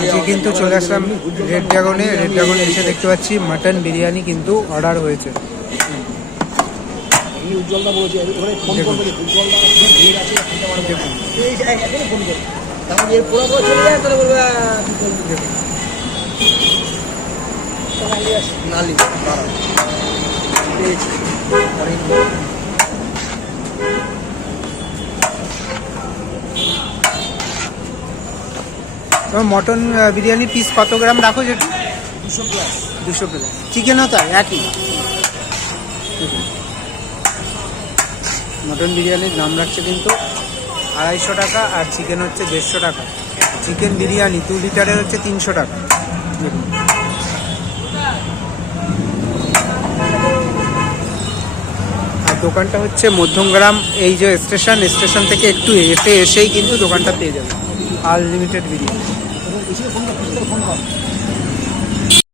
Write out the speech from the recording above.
আজকে কিন্তু চলে আসলাম রেড ড্রাগনে এসে দেখতে পাচ্ছি মাটন বিরিয়ানি কিন্তু অর্ডার হয়েছে। উজ্জ্বলদা বলেছে ওখানে ফোন করবে, উজ্জ্বলদা ভিড় আছে এই এখনই ফোন করবে, তাহলে এর পুরো চলে যায় তাহলে বলবে নালি দাঁড়া পেয়েছি। মটন বিরিয়ানি পিস কত গ্রাম রাখো যেটা? 200 প্লাস। চিকেনও তাই একই? মটন বিরিয়ানির দাম রাখছে কিন্তু 250 টাকা আর চিকেন হচ্ছে 150 টাকা। চিকেন বিরিয়ানি 2 লিটারের হচ্ছে 300 টাকা। আর দোকানটা হচ্ছে মধ্যমগ্রাম, এই যে স্টেশন থেকে একটু এসেই কিন্তু দোকানটা পেয়ে যাবে। আনলিমিটেড বিরিয়ানি।